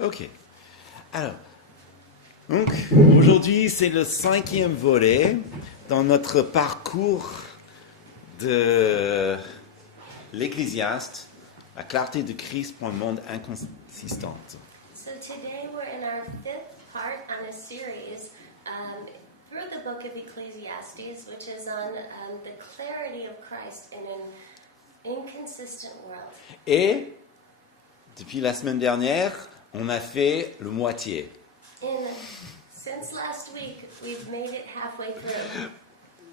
Ok. Alors, donc, aujourd'hui, c'est le 5e volet dans notre parcours de l'Ecclésiaste, la clarté de Christ pour un monde inconsistant. So today we're in our 5th part on a series through the book of Ecclesiastes, which is on the clarity of Christ in an inconsistent world. Et, depuis la semaine dernière, on a fait le moitié. Since last week, we've made it halfway through.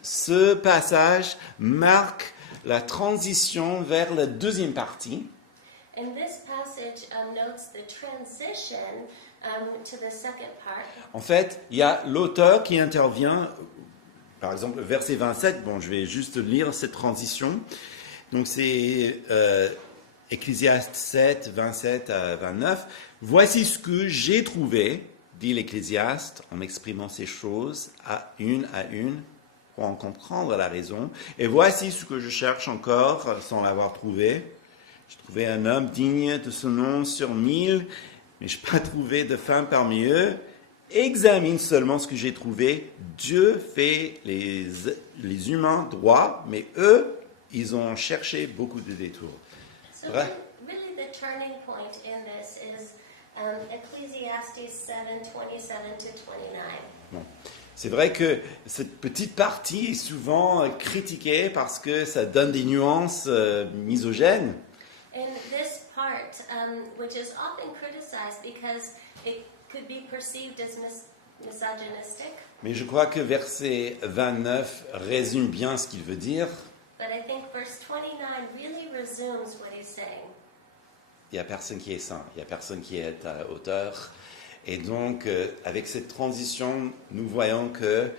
Ce passage marque la transition vers la deuxième partie. And this passage notes the transition to the second part. En fait, il y a l'auteur qui intervient, par exemple, verset 27. Bon, je vais juste lire cette transition. Donc, c'est Ecclésiaste 7, 27 à 29. « Voici ce que j'ai trouvé, dit l'Ecclésiaste, en exprimant ces choses à une, pour en comprendre la raison. Et voici ce que je cherche encore, sans l'avoir trouvé. J'ai trouvé un homme digne de ce nom sur 1000, mais je n'ai pas trouvé de femme parmi eux. Examine seulement ce que j'ai trouvé. Dieu fait les humains droits, mais eux, ils ont cherché beaucoup de détours. » So really the turning point in this is Ecclesiastes 7, 27 to 29. Bon. C'est vrai que cette petite partie est souvent critiquée parce que ça donne des nuances misogènes. And this part, which is often criticized because it could be perceived as misogynistic, Mais je crois que verset 29 résume bien ce qu'il veut dire. but I think verse 29 really resumes what he's saying. Il n'y a personne qui est saint, il n'y a personne qui est à la hauteur. Et donc, avec cette transition, nous voyons que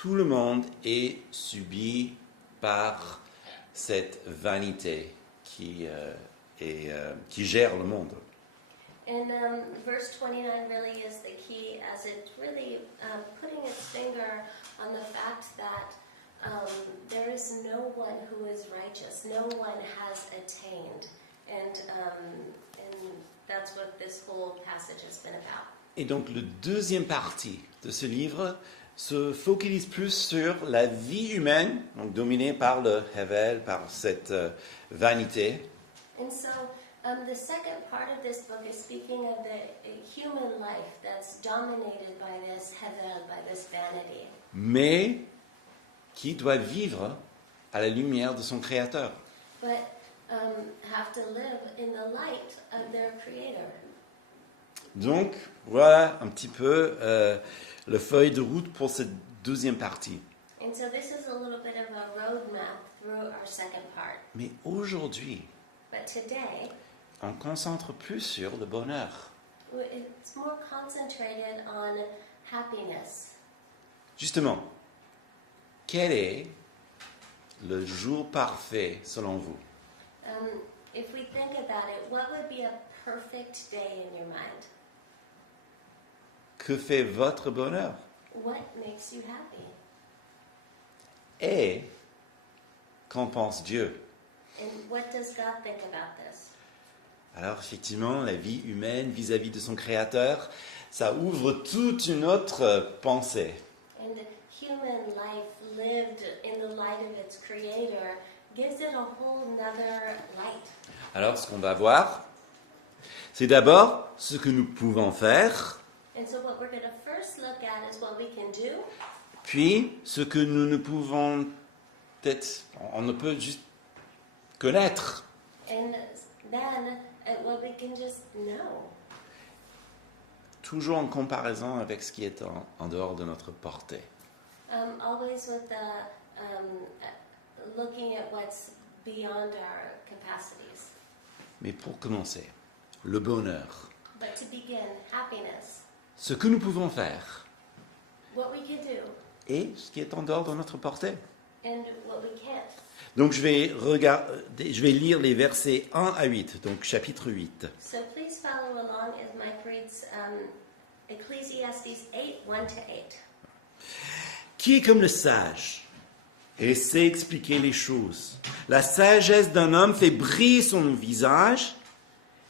tout le monde est subi par cette vanité qui gère le monde. And verse 29 really is the key, as it's really putting its finger on the fact that there is no one who is righteous, no one has attained, and that's what this whole passage has been about. Et donc, la deuxième partie de ce livre se focalise plus sur la vie humaine, donc dominée par le Hevel, par cette vanité. And so the second part of this book is speaking of the human life that's dominated by this hevel, by this vanity. Mais qui doit vivre à la lumière de son Créateur. But have to live in the light of their Creator. Donc, voilà un petit peu le feuille de route pour cette deuxième partie. And so this is a little bit of a roadmap through our second part. Mais aujourd'hui, But today, on concentre plus sur le bonheur. it's more concentrated on happiness. Justement, quel est le jour parfait selon vous? If we think about it, what would be a perfect day in your mind? Que fait votre bonheur? What makes you happy? Et qu'en pense Dieu? And what does God think about this? Alors effectivement, la vie humaine vis-à-vis de son Créateur, ça ouvre toute une autre pensée. And the human life lived in the light of its Creator gives it a whole nother light. Alors ce qu'on va voir, c'est d'abord ce que nous pouvons faire, And so what we're going to first look at is what we can do, puis ce que nous ne pouvons peut-être, on ne peut juste connaître. and then what we can just know. Toujours en comparaison avec ce qui est en dehors de notre portée. Always with the looking at what's beyond our capacities. Mais pour commencer, le bonheur, But to begin, happiness, ce que nous pouvons faire what we can do et ce qui est en dehors de notre portée. and what we can't. Donc je vais lire les versets 1 à 8, donc chapitre 8. So please follow along as Mike reads Ecclesiastes 8, 1 to 8. Qui est comme le sage et sait expliquer les choses? La sagesse d'un homme fait briller son visage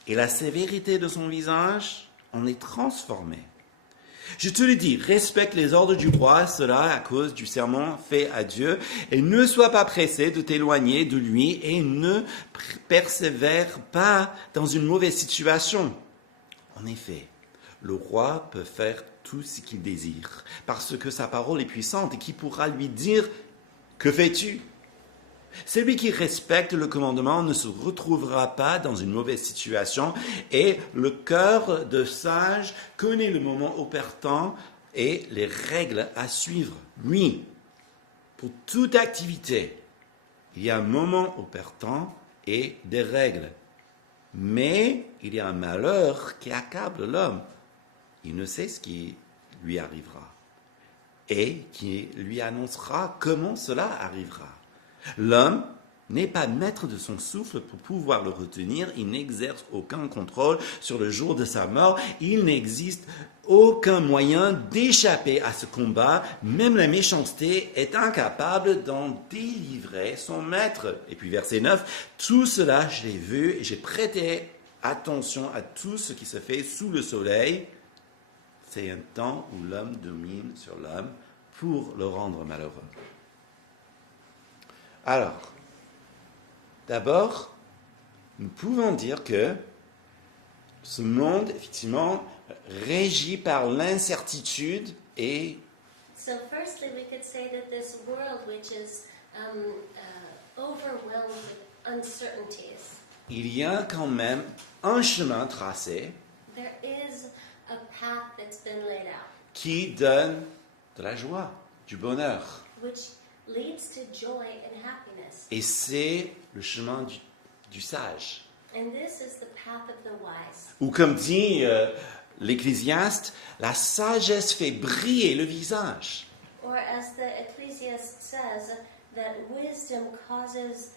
et la sévérité de son visage on est transformé. Je te le dis, respecte les ordres du roi, cela à cause du serment fait à Dieu, et ne sois pas pressé de t'éloigner de lui, et ne persévère pas dans une mauvaise situation. En effet, le roi peut faire tout ce qu'il désire, parce que sa parole est puissante, et qui pourra lui dire « Que fais-tu » Celui qui respecte le commandement ne se retrouvera pas dans une mauvaise situation et le cœur de sage connaît le moment opportun et les règles à suivre. Oui, pour toute activité, il y a un moment opportun et des règles. Mais il y a un malheur qui accable l'homme. Il ne sait ce qui lui arrivera et qui lui annoncera comment cela arrivera. L'homme n'est pas maître de son souffle pour pouvoir le retenir, il n'exerce aucun contrôle sur le jour de sa mort, il n'existe aucun moyen d'échapper à ce combat, même la méchanceté est incapable d'en délivrer son maître. Et puis verset 9, tout cela je l'ai vu et j'ai prêté attention à tout ce qui se fait sous le soleil. C'est un temps où l'homme domine sur l'homme pour le rendre malheureux. Alors, d'abord, nous pouvons dire que ce monde, effectivement, régi par l'incertitude et So firstly, we could say that this world, which is overwhelmed with uncertainties, il y a quand même un chemin tracé there is a path that's been laid out, qui donne de la joie, du bonheur. which leads to joy and happiness. Et c'est le chemin du sage. And this is the path of the wise. Ou comme dit l'Ecclésiaste, la sagesse fait briller le visage. Or as the Ecclesiast says, that wisdom causes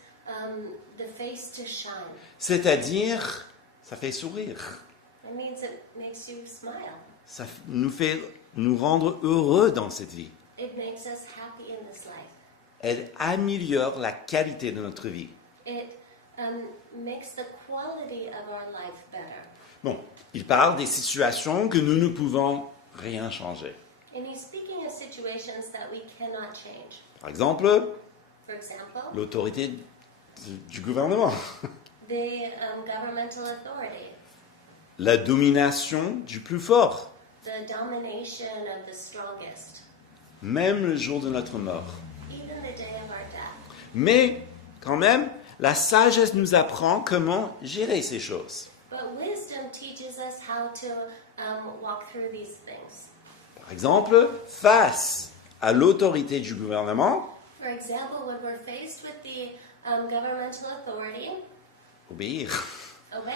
the face to shine. C'est-à-dire, ça fait sourire. It means it makes you smile. Ça nous fait nous rendre heureux dans cette vie. It makes us happy in this life. Elle améliore la qualité de notre vie. It makes the quality of our life better. Bon, il parle des situations que nous ne pouvons rien changer. And he's speaking of situations that we cannot change. Par exemple, For example, l'autorité du gouvernement, the governmental authority, la domination du plus fort, the domination of the strongest, même le jour de notre mort. even the day of our death. Mais quand même, la sagesse nous apprend comment gérer ces choses. But wisdom teaches us how to walk through these things. Par exemple, face à l'autorité du gouvernement, For example, when we're faced with the governmental authority, obéir. obey.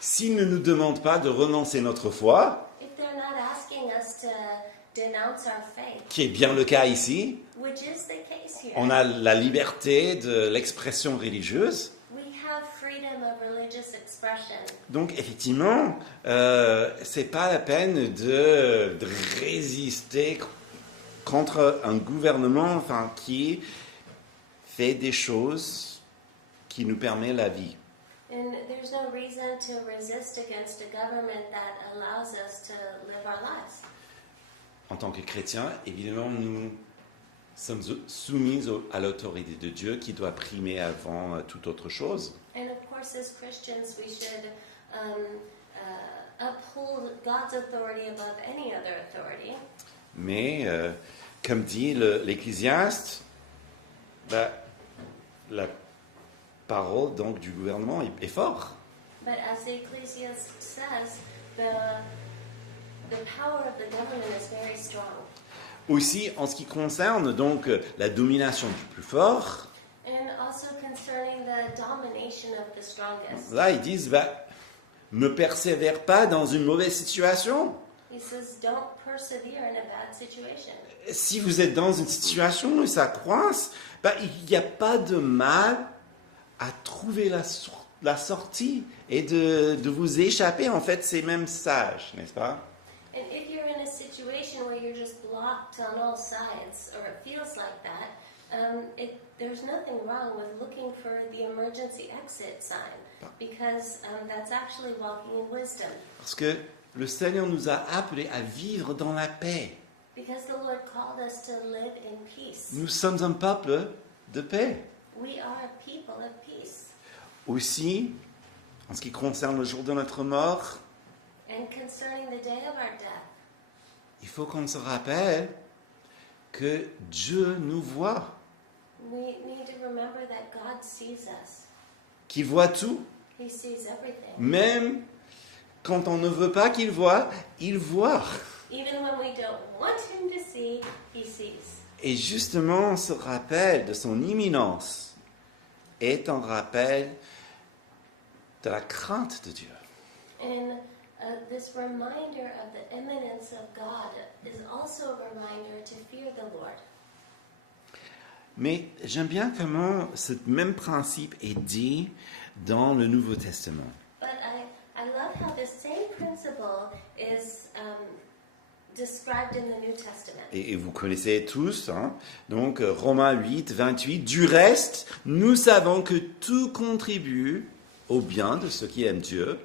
S'ils ne nous demandent pas de renoncer notre foi, If they're not asking us to denounce our faith, qui est bien le cas ici, which is the case here, on a la liberté de l'expression religieuse. we have freedom of religious expression. Donc effectivement, c'est pas la peine de résister contre un gouvernement qui fait des choses qui nous permettent la vie. And there's no reason to resist against a government that allows us to live our lives. En tant que chrétiens, évidemment, nous sommes soumis à l'autorité de Dieu qui doit primer avant toute autre chose. And of course, as Christians, we should uphold God's authority above any other authority. Mais, comme dit l'Ecclésiaste, la parole donc du gouvernement est forte. But as the Ecclesiastes says, the power of the government is very strong. Aussi, en ce qui concerne donc la domination du plus fort, And also concerning the domination of the strongest. là ils disent, ne persévère pas dans une mauvaise situation. He says, don't persevere in a bad situation. Si vous êtes dans une situation où ça coince, il n'y a pas de mal à trouver la sortie et de vous échapper. En fait, c'est même sage, n'est-ce pas? And if you're in a situation where you're just blocked on all sides, or it feels like that, there's nothing wrong with looking for the emergency exit sign, because that's actually walking in wisdom. Parce que le Seigneur nous a appelés à vivre dans la paix. Because the Lord called us to live in peace. Nous sommes un peuple de paix. We are a people of peace. Aussi, en ce qui concerne le jour de notre mort, And concerning the day of our death, il faut qu'on se rappelle que Dieu nous voit, we need to remember that God sees us. qu'il voit tout. He sees everything. Même quand on ne veut pas qu'il voit, il voit. Even when we don't want him to see, he sees. Et justement, ce rappel de son imminence est un rappel de la crainte de Dieu. And this reminder of the imminence of God is also a reminder to fear the Lord. Mais j'aime bien comment ce même principe est dit dans le Nouveau Testament. But I love how the same principle is described in the New Testament. Et vous connaissez tous, hein? Donc Romains 8, 28. Du reste, nous savons que tout contribue au bien de ceux qui aiment Dieu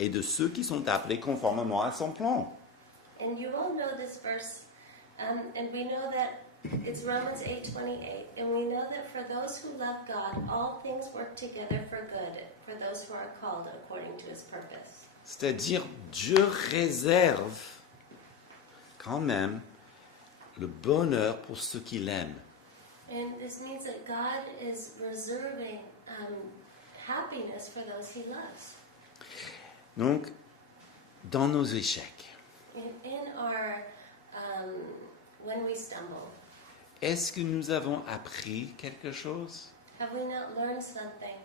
et de ceux qui sont appelés conformément à son plan. And you all know this verse, and we know that it's Romans 8:28, and we know that for those who love God, all things work together for good, for those who are called according to his purpose. C'est-à-dire, Dieu réserve quand même le bonheur pour ceux qui l'aiment. And this means that God is reserving happiness for those he loves. Donc, dans nos échecs, In our, when we stumble, est-ce que nous avons appris quelque chose? have we not learned something?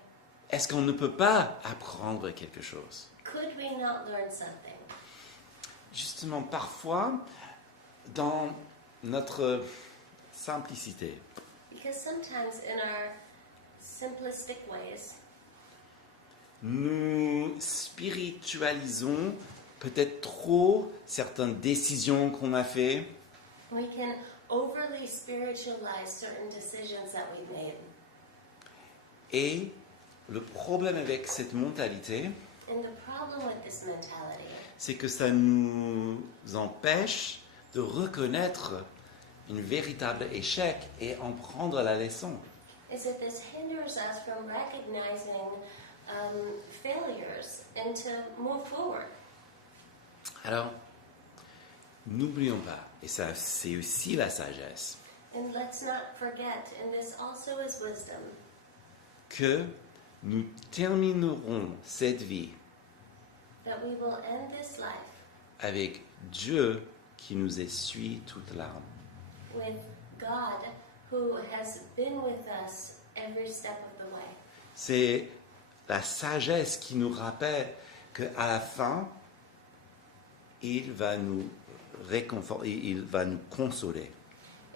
Est-ce qu'on ne peut pas apprendre quelque chose? Could we not learn something? Justement, parfois, dans notre simplicité, Because sometimes in our simplistic ways, nous spiritualisons peut-être trop certaines décisions qu'on a faites. we can overly spiritualize certain decisions that we've made. Et le problème avec cette mentalité, And the problem with this mentality c'est que ça nous empêche de reconnaître un véritable échec et en prendre la leçon. is that this hinders us from recognizing failures and to move forward. Alors, n'oublions pas, et ça c'est aussi la sagesse, And let's not forget, and this also is wisdom, que nous terminerons cette vie that we will end this life avec Dieu qui nous essuie toute larme. with God who has been with us every step of the way. C'est la sagesse qui nous rappelle qu'à la fin, il va nous réconforter, il va nous consoler.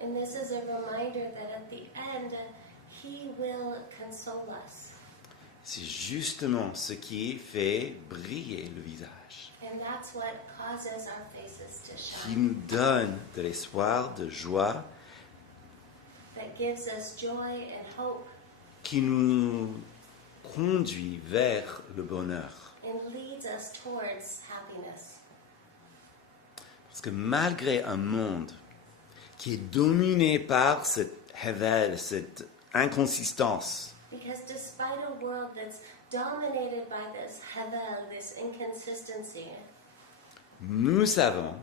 And this is a reminder that at the end, he will console us. C'est justement ce qui fait briller le visage, And that's what causes our faces to qui shine, nous donne de l'espoir, de joie, that gives us joy and hope, qui nous conduit vers le bonheur. and leads us towards happiness. Parce que malgré un monde qui est dominé par cette hevel, cette inconsistance, Because despite a world that's dominated by this havel, this inconsistency, nous savons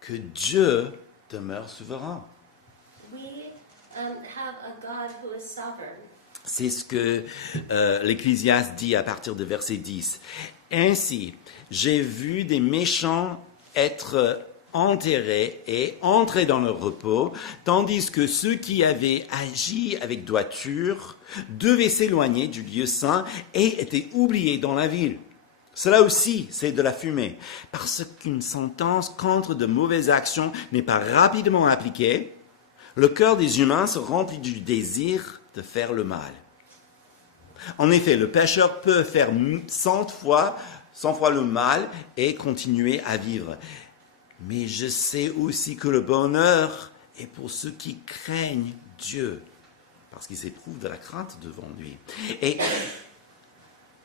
que Dieu demeure souverain. we have a God who is sovereign. C'est ce que l'Ecclésiaste dit à partir de verset 10. Ainsi, j'ai vu des méchants être enterrés et entrer dans leur repos, tandis que ceux qui avaient agi avec droiture devaient s'éloigner du lieu saint et étaient oubliés dans la ville. Cela aussi, c'est de la fumée, parce qu'une sentence contre de mauvaises actions n'est pas rapidement appliquée. Le cœur des humains se remplit du désir de faire le mal. En effet, le pécheur peut faire 100 fois le mal et continuer à vivre. Mais je sais aussi que le bonheur est pour ceux qui craignent Dieu, parce qu'ils éprouvent de la crainte devant lui. Et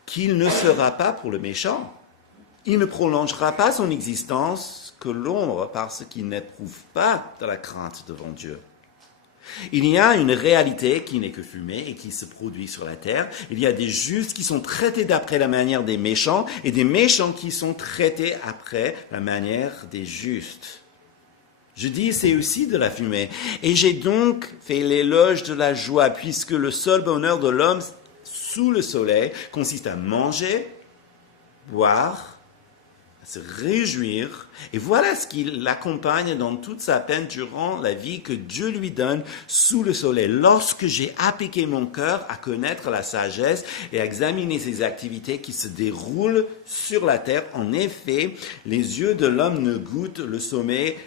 qu'il ne sera pas pour le méchant, Il ne prolongera pas son existence que l'ombre parce qu'il n'éprouve pas de la crainte devant Dieu. Il y a une réalité qui n'est que fumée et qui se produit sur la terre. Il y a des justes qui sont traités d'après la manière des méchants et des méchants qui sont traités après la manière des justes. Je dis, c'est aussi de la fumée. Et j'ai donc fait l'éloge de la joie puisque le seul bonheur de l'homme sous le soleil consiste à manger, boire, à se réjouir. Et voilà ce qui l'accompagne dans toute sa peine durant la vie que Dieu lui donne sous le soleil. Lorsque j'ai appliqué mon cœur à connaître la sagesse et à examiner ces activités qui se déroulent sur la terre, en effet, les yeux de l'homme ne goûtent le sommeil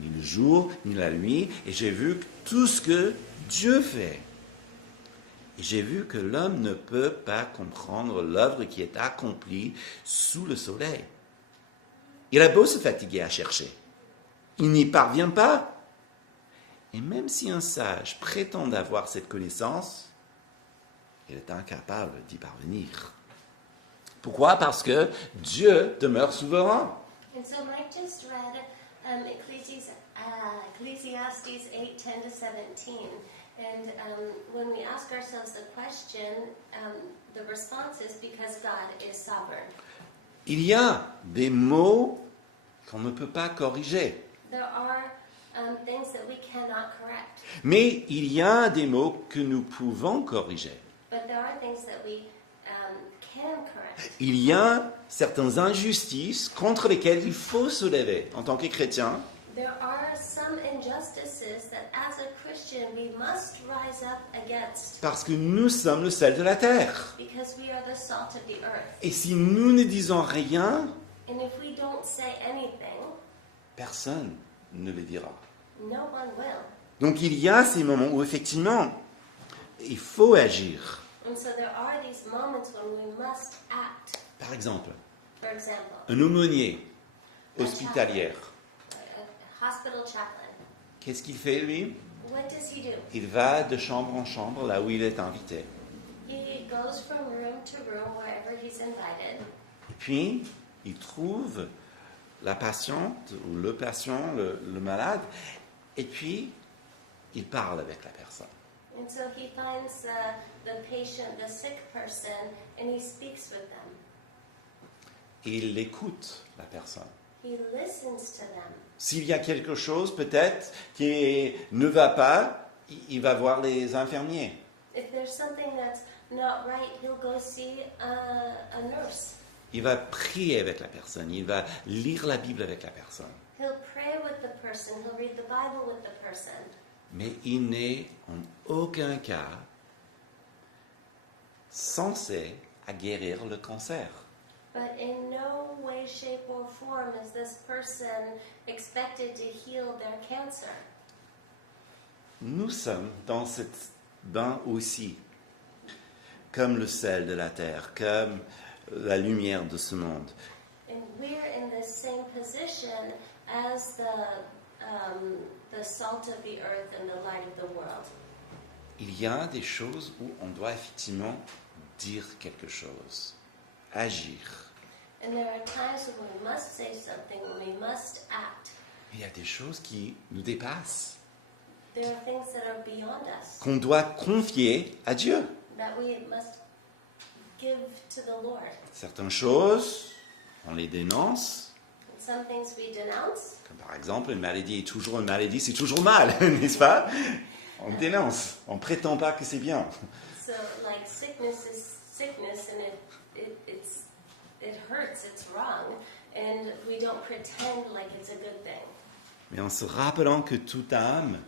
ni le jour, ni la nuit, et j'ai vu tout ce que Dieu fait. Et j'ai vu que l'homme ne peut pas comprendre l'œuvre qui est accomplie sous le soleil. Il a beau se fatiguer à chercher, il n'y parvient pas. Et même si un sage prétend avoir cette connaissance, il est incapable d'y parvenir. Pourquoi? Parce que Dieu demeure souverain. And so Mike just read Ecclesiastes 8:10-17. And when we ask ourselves the question, the response is because God is sovereign. Il y a des mots qu'on ne peut pas corriger. There are things that we cannot correct, Mais il y a des mots que nous pouvons corriger. but there are things that we can correct. Il y a certaines injustices contre lesquelles il faut se lever. En tant que chrétien, There are some injustices that as a Christian we must rise up against parce que nous sommes le sel de la terre. because we are the salt of the earth. Et si nous ne disons rien, And if we don't say anything, personne ne le dira. no one will. Donc il y a ces moments où effectivement, il faut agir. And so there are these moments when we must act. Par exemple, For example, un aumônier hospitalier, a hospital chaplain. qu'est-ce qu'il fait lui? What does he do? Il va de chambre en chambre là où il est invité. He goes from room to room wherever he's invited. Et puis, il trouve la patiente ou le patient, le malade, et puis il parle avec la personne. And so he finds the patient, the sick person, and he speaks with them. Et il écoute la personne. He listens to them. S'il y a quelque chose peut-être qui ne va pas, il va voir les infirmiers. If there's something that's not right, he'll go see a nurse. Il va prier avec la personne, il va lire la Bible avec la personne. He'll pray with the person, he'll read the Bible with the person. Mais il n'est en aucun cas censé à guérir le cancer. But in no way, shape, or form is this person expected to heal their cancer. Nous sommes dans cet bain aussi, comme le sel de la terre, comme la lumière de ce monde. And we're in the same position as the salt of the earth and the light of the world. Il y a des choses où on doit effectivement dire quelque chose, agir. And there are times when we must say something, when we must act. Il y a des choses qui nous dépassent, There are things that are beyond us qu'on doit confier à Dieu. that we must give to the Lord. Certaines choses, on les dénonce, And some things we denounce. comme par exemple une maladie est toujours une maladie, c'est toujours mal, n'est-ce pas? On dénonce, on ne prétend pas que c'est bien. So, like, sickness is sickness, and it hurts, it's wrong, and we don't pretend like it's a good thing. Mais en se rappelant que toute âme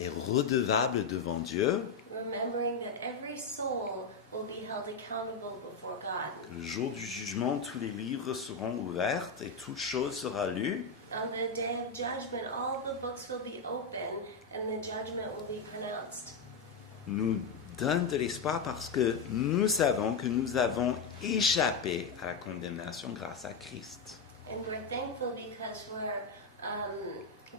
est redevable devant Dieu, Remembering that every soul will be held accountable before God. le jour du jugement, tous les livres seront ouverts et toute chose sera lue. On the day of judgment, all the books will be open, and the judgment will be pronounced. Nous donne de l'espoir parce que nous savons que nous avons échappé à la condamnation grâce à Christ. And we're thankful because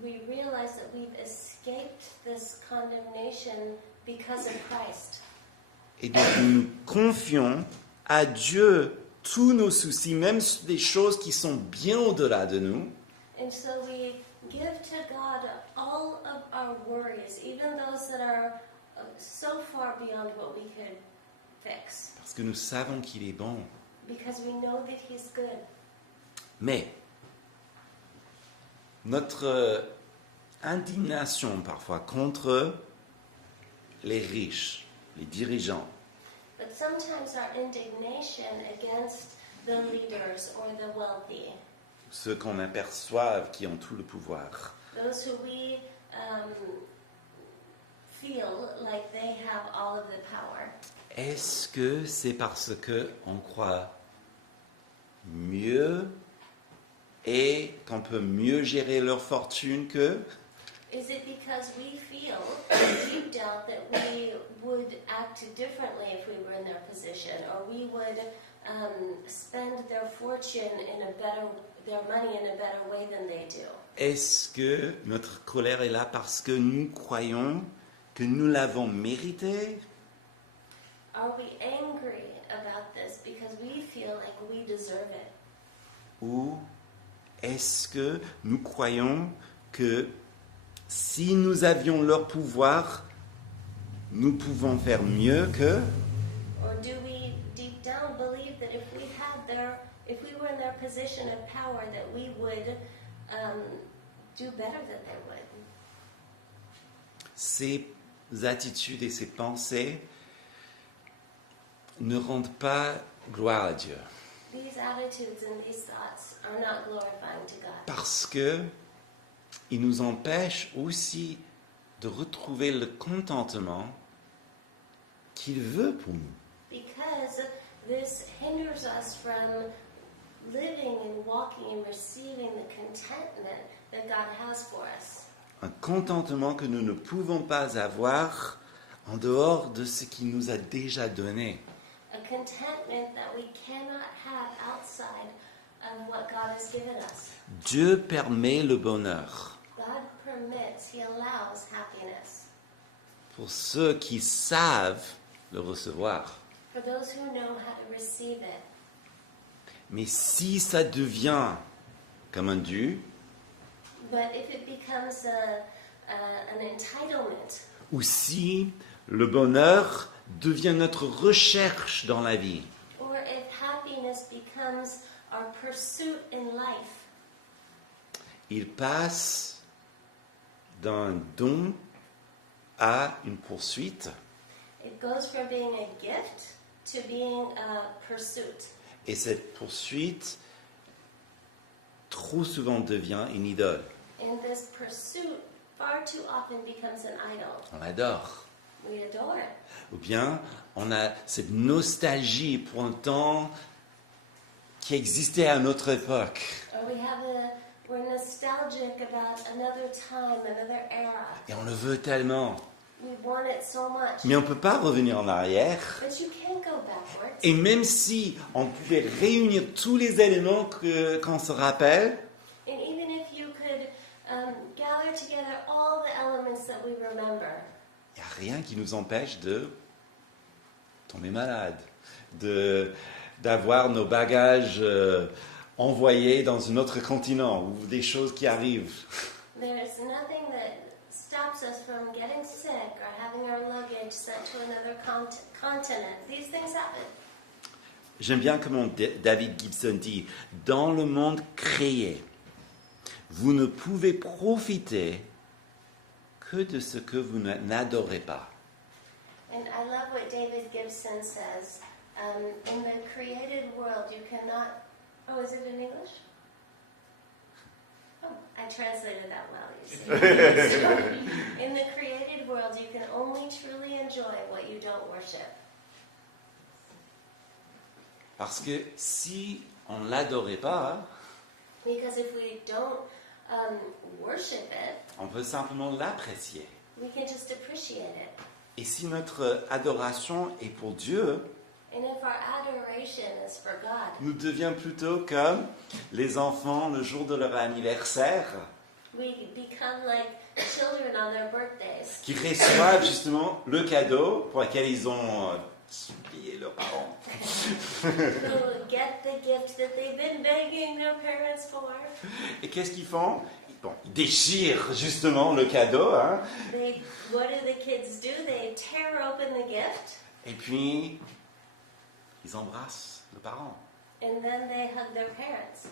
we realize that we've escaped this condemnation because of Christ. Et donc nous confions à Dieu tous nos soucis, même des choses qui sont bien au-delà de nous, And so we give to God all of our worries, even those that are so far beyond what we could fix, parce que nous savons qu'il est bon. because we know that He's good. Mais notre indignation parfois contre les riches, les dirigeants, But sometimes our indignation against the leaders or the wealthy, ceux qu'on aperçoit qui ont tout le pouvoir, those who we feel like they have all of the power, est-ce que c'est parce qu'on croit mieux et qu'on peut mieux gérer leur fortune qu'eux? is it because we feel deep down that we would act differently if we were in their position, or we would spend their fortune their money in a better way than they do? Est-ce que notre colère est là parce que nous croyons que nous l'avons mérité? Are we angry about this because we feel like we deserve it? Ou est-ce que nous croyons que si nous avions leur pouvoir, nous pouvons faire mieux qu'eux? Or do we deep down believe that if we were in their position of power, that we would do better than they would? Ces attitudes et ces pensées ne rendent pas gloire à Dieu. These attitudes and these thoughts are not glorifying to God, Parce que ils nous empêchent aussi de retrouver le contentement qu'il veut pour nous. because this hinders us from living and walking and receiving the contentment that God has for us. Un contentement que nous ne pouvons pas avoir en dehors de ce qu'il nous a déjà donné. A contentment that we cannot have outside of what God has given us. Dieu permet le bonheur God permits, He allows happiness pour ceux qui savent le recevoir. for those who know how to receive it. Mais si ça devient comme un dû, But if it becomes an entitlement, ou si le bonheur devient notre recherche dans la vie, or if happiness becomes our pursuit in life, il passe d'un don à une poursuite. it goes from being a gift to being a pursuit. Et cette poursuite, trop souvent, devient une idole. And this pursuit far too often becomes an idol. On l'adore. We adore it. Ou bien, on a cette nostalgie pour un temps qui existait à notre époque. Or we're nostalgic about another time, another era. Et on le veut tellement. We want it so much. Mais on ne peut pas revenir en arrière. But you can't go backwards. Et même si on pouvait réunir tous les éléments qu'on se rappelle, And even if you could gather together all the elements that we remember, il n'y a rien qui nous empêche de tomber malade, d'avoir nos bagages envoyés dans un autre continent ou des choses qui arrivent. there's nothing that stops us from getting sick or having our luggage sent to another continent. These things happen. J'aime bien comment David Gibson dit, dans le monde créé, vous ne pouvez profiter que de ce que vous n'adorez pas. And I love what David Gibson says. In the created world, you cannot... Oh, is it in English? Oh, I translated that well, you see. So, in the created world, you can only truly enjoy what you don't worship. Parce que si on ne l'adorait pas, Because if we don't worship it, on peut simplement l'apprécier. we can just appreciate it. Et si notre adoration est pour Dieu, And if our adoration is for God, nous devions plutôt comme les enfants le jour de leur anniversaire, we become like children on their birthdays qui reçoivent justement le cadeau pour lequel ils ont supplier leurs parents. who get the gift that they've been begging their parents for. Et qu'est-ce qu'ils font? Bon, ils déchirent justement le cadeau, hein. What do the kids do? They tear open the gift, Et puis ils embrassent le parent. and then they hug their parents.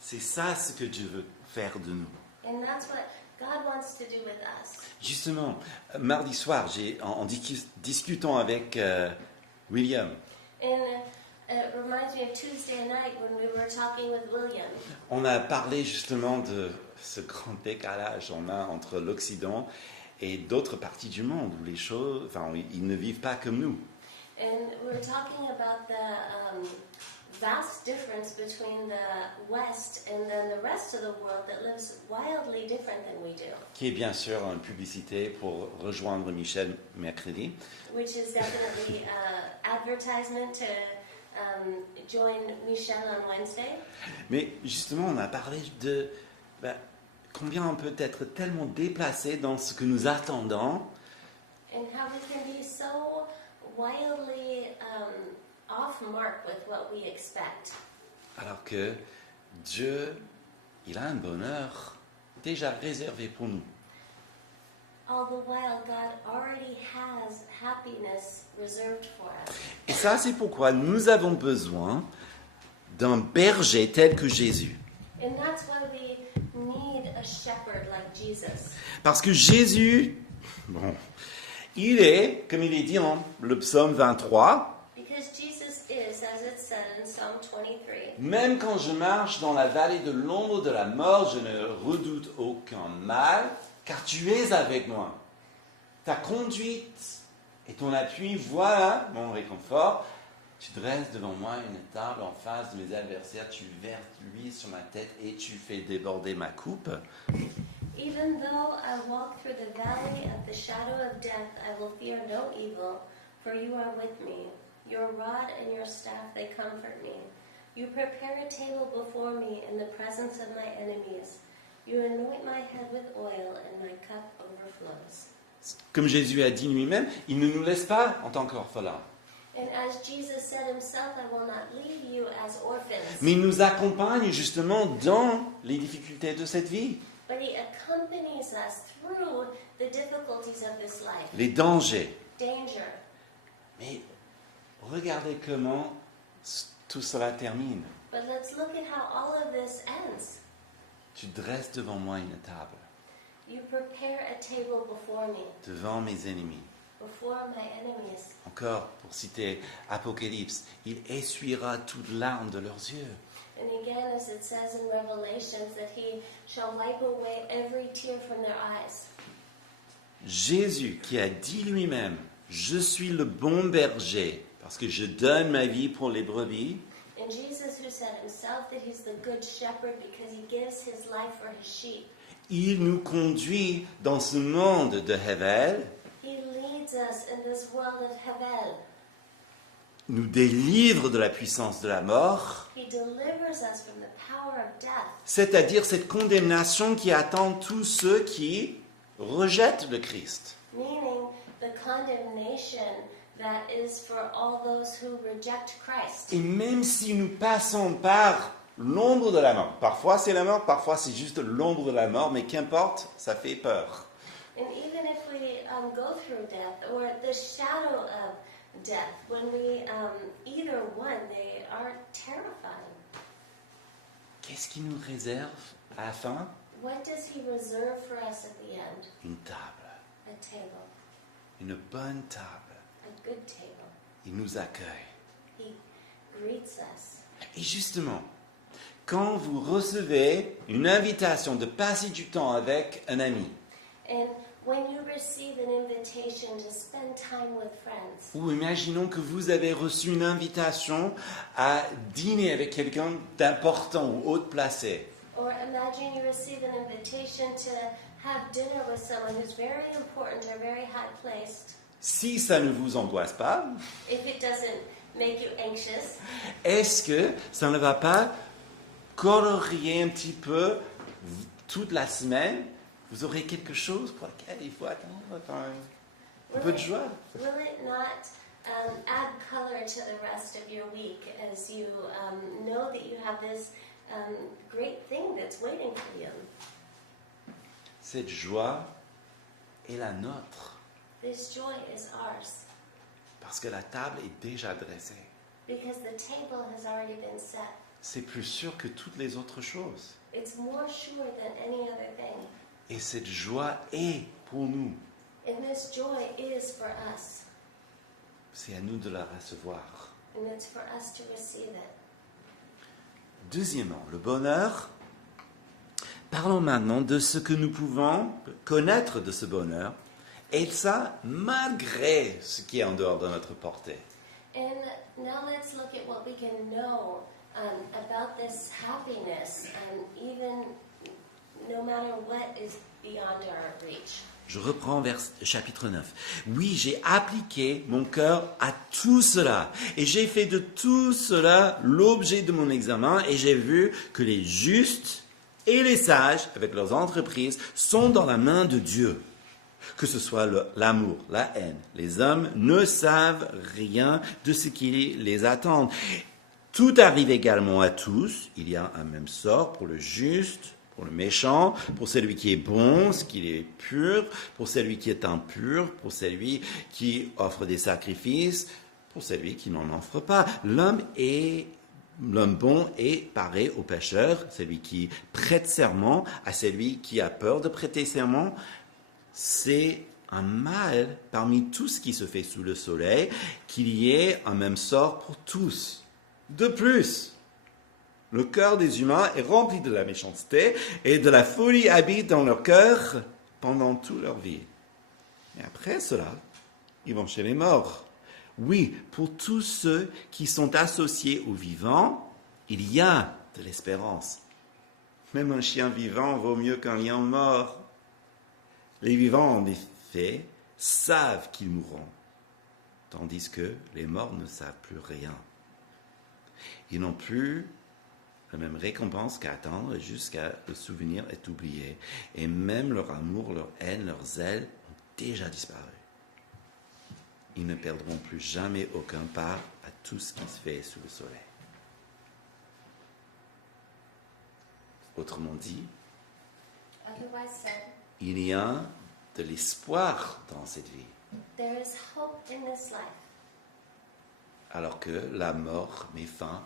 C'est ça ce que Dieu veut faire de nous. And that's what God wants to do with us. Justement, mardi soir, en discutant avec William, And it reminds me of Tuesday night when we were talking with William. on a parlé justement de ce grand décalage qu'on a entre l'Occident et d'autres parties du monde où les choses, enfin, ils ne vivent pas comme nous. And we were talking about the vast difference between the West and then the rest of the world that lives wildly different than we do. Qui est bien sûr une publicité pour rejoindre Michel mercredi. Which is definitely advertisement to join Michel on Wednesday. Mais justement, on a parlé de combien on peut être tellement déplacé dans ce que nous attendons. And how we can be so wildly off mark with what we expect. Alors que Dieu, il a un bonheur déjà réservé pour nous. All the while, God already has happiness reserved for us. Et ça, c'est pourquoi nous avons besoin d'un berger tel que Jésus. And that's why we need a shepherd like Jesus. Parce que Jésus, bon, il est, comme il est dit dans le psaume 23, Because Jesus is, as it said in Psalm 23, même quand je marche dans la vallée de l'ombre de la mort, je ne redoute aucun mal, car tu es avec moi. Ta conduite et ton appui, voilà mon réconfort. Tu dresses devant moi une table en face de mes adversaires, tu verses l'huile sur ma tête et tu fais déborder ma coupe. even though I walk through the valley of the shadow of death, I will fear no evil, for you are with me. Your rod and your staff, they comfort me. You prepare a table before me in the presence of my enemies. You anoint my head with oil, and my cup overflows. Comme Jésus a dit lui-même, il ne nous laisse pas en tant qu'orphelins. And as Jesus said himself, I will not leave you as orphans. Mais il nous accompagne justement dans les difficultés de cette vie, But he accompanies us through the difficulties of this life. les dangers. Danger. Mais regardez comment tout cela termine. But let's look at how all of this ends. Tu dresses devant moi une table, You prepare a table before me, devant mes ennemis. before my enemies. Encore, pour citer Apocalypse, il essuiera toute larme de leurs yeux. And again, as it says in Revelations, that he shall wipe away every tear from their eyes. Jésus qui a dit lui-même, je suis le bon berger, parce que je donne ma vie pour les brebis. And Jesus, who said himself that he's the good shepherd because he gives his life for his sheep. Il nous conduit dans ce monde de Hevel, He leads us in this world of Havel. nous délivre de la puissance de la mort, He delivers us from the power of death, c'est-à-dire cette condamnation qui attend tous ceux qui rejettent le Christ. meaning the condemnation that is for all those who reject Christ. Et même si nous passons par l'ombre de la mort, parfois c'est la mort, parfois c'est juste l'ombre de la mort, mais qu'importe, ça fait peur. And even if we go through death or the shadow of death, when we either one, they are terrifying. Qu'est-ce qui nous réserve à la fin? What does he reserve for us at the end? Une table, A table, une bonne table. a good table. Il nous accueille. He greets us. Et justement, quand vous recevez une invitation de passer du temps avec un ami, And when you receive an invitation to spend time with friends, ou imaginons que vous avez reçu une invitation à dîner avec quelqu'un d'important ou haut placé, or imagine you receive an invitation to have dinner with someone who's very important or very high placed, si ça ne vous angoisse pas, if it doesn't make you anxious, est-ce que ça ne va pas colorier un petit peu toute la semaine? Vous aurez quelque chose pour lequel il faut attendre, enfin, un peu de joie. will it not add color to the rest of your week as you know that you have this great thing that's waiting for you. Cette joie est la nôtre, This joy is ours parce que la table est déjà dressée. because the table has already been set. C'est plus sûr que toutes les autres choses. It's more sure than any other thing. Et cette joie est pour nous. And this joy is for us, C'est à nous de la recevoir. and it's for us to receive it. Deuxièmement, le bonheur. Parlons maintenant de ce que nous pouvons connaître de ce bonheur, et ça malgré ce qui est en dehors de notre portée. And now let's look at what we can know about this happiness, even no matter what is beyond our reach. Je reprends chapitre 9. Oui, j'ai appliqué mon cœur à tout cela. Et j'ai fait de tout cela l'objet de mon examen. Et j'ai vu que les justes et les sages, avec leurs entreprises, sont dans la main de Dieu. Que ce soit l'amour, la haine, les hommes ne savent rien de ce qui les attend. Tout arrive également à tous. Il y a un même sort pour le juste, pour le méchant, pour celui qui est bon, ce qui est pur, pour celui qui est impur, pour celui qui offre des sacrifices, pour celui qui n'en offre pas. L'homme bon est pareil au pécheur, celui qui prête serment à celui qui a peur de prêter serment. C'est un mal parmi tout ce qui se fait sous le soleil, qu'il y ait un même sort pour tous. De plus, le cœur des humains est rempli de la méchanceté et de la folie habite dans leur cœur pendant toute leur vie. Et après cela, ils vont chez les morts. Oui, pour tous ceux qui sont associés aux vivants, il y a de l'espérance. Même un chien vivant vaut mieux qu'un lion mort. Les vivants, en effet, savent qu'ils mourront, tandis que les morts ne savent plus rien. Ils n'ont plus la même récompense qu'à attendre jusqu'à le souvenir est oublié. Et même leur amour, leur haine, leurs zèles ont déjà disparu. Ils ne perdront plus jamais aucun part à tout ce qui se fait sous le soleil. Autrement dit, Otherwise said, il y a de l'espoir dans cette vie, there is hope in this life, alors que la mort met fin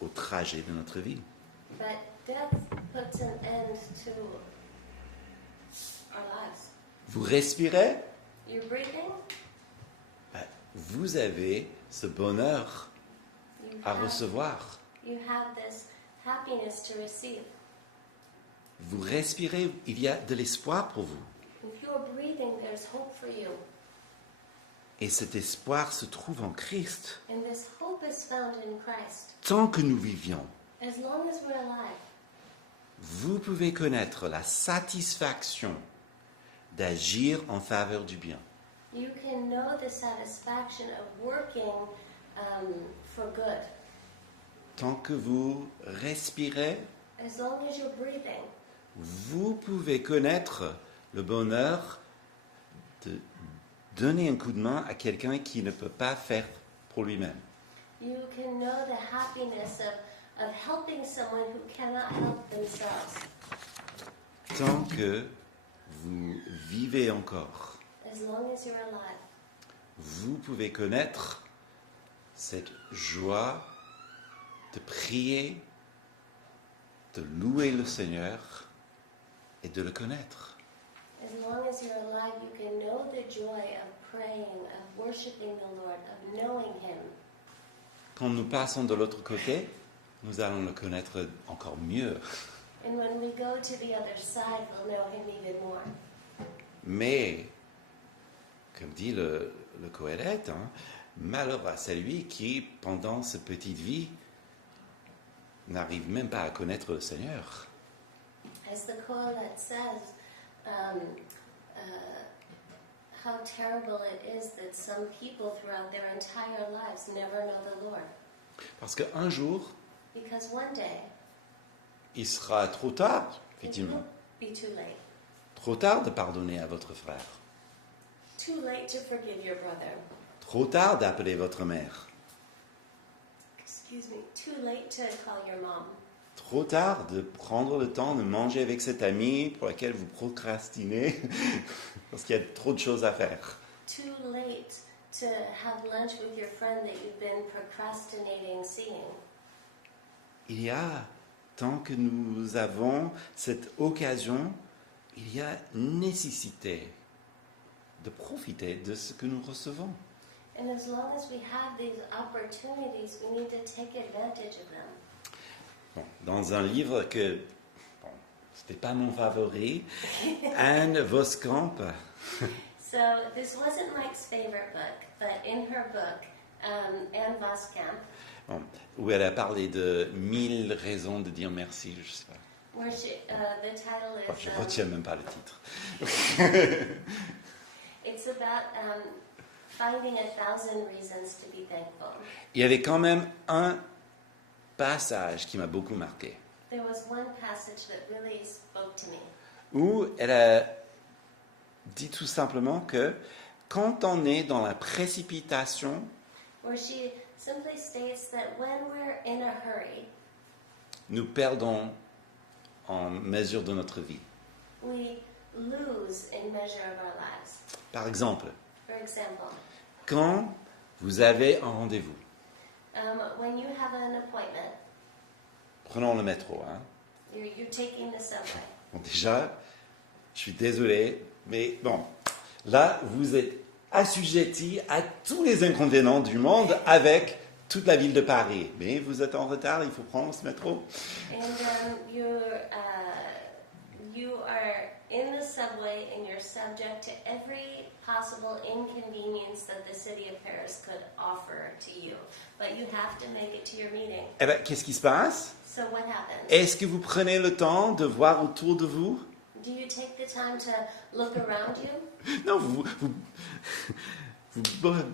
au trajet de notre vie. but death puts an end to our lives. Vous respirez, You're breathing, vous avez ce bonheur you à have, recevoir. you have this happiness to receive. Vous respirez, il y a de l'espoir pour vous. If you're breathing, there's hope for you. Et cet espoir se trouve en Christ. And this hope is found in Christ. Tant que nous vivions, As long as we're alive, vous pouvez connaître la satisfaction d'agir en faveur du bien. you can know the satisfaction of working for good. Tant que vous respirez, As long as you're breathing, vous pouvez connaître le bonheur de donner un coup de main à quelqu'un qui ne peut pas faire pour lui-même. you can know the happiness of helping someone who cannot help themselves. Tant que vous vivez encore, As long as you're alive, vous pouvez connaître cette joie de prier, de louer le Seigneur et de le connaître. as long as you're alive, you can know the joy of praying, of worshiping the Lord, of knowing Him. Quand nous passons de l'autre côté, nous allons le connaître encore mieux. And when we go to the other side, we'll know Him even more. Mais, comme dit le Coëlette, malheur à celui qui, pendant sa petite vie, n'arrive même pas à connaître le Seigneur. As the Kohelet says, how terrible it is that some people throughout their entire lives never know the Lord. Parce qu'un jour, Because one day, il sera trop tard, it effectivement. will be too late. Trop tard de pardonner à votre frère. Too late to forgive your brother. Trop tard d'appeler votre mère. Excuse me, too late to call your mom. Trop tard de prendre le temps de manger avec cette amie pour laquelle vous procrastinez parce qu'il y a trop de choses à faire. Too late to have lunch with your friend that you've been procrastinating seeing. Il y a, tant que nous avons cette occasion, il y a nécessité de profiter de ce que nous recevons. And as long as we have these opportunities, we need to take advantage of them. Bon, dans un livre que, bon, c'était pas mon favori, Anne Voskamp, So this wasn't Mike's favorite book, but in her book, Anne Voskamp, bon, où elle a parlé de 1000 raisons de dire merci, je sais pas. where the title Bon, is, je retiens même pas le titre. it's about finding 1,000 reasons to be thankful. Il y avait quand même un passage qui m'a beaucoup marqué, There was one passage that really spoke to me. où elle a dit tout simplement que quand on est dans la précipitation, Where she simply states that when we're in a hurry, nous perdons en mesure de notre vie. we lose in measure of our lives. Par exemple, For example, quand vous avez un rendez-vous, when you have an appointment, prenons le métro, hein. you're taking the subway. Bon, déjà, je suis désolé, mais bon, là, vous êtes assujetti à tous les inconvénients du monde avec toute la ville de Paris. Mais vous êtes en retard, il faut prendre ce métro. And you are in the subway and you're subject to every possible inconvenience that the city of Paris could offer to you. But you have to make it to your meeting. Eh bien, qu'est-ce qui se passe? So what happens? Est-ce que vous prenez le temps de voir autour de vous? Do you take the time to look around you? Non, vous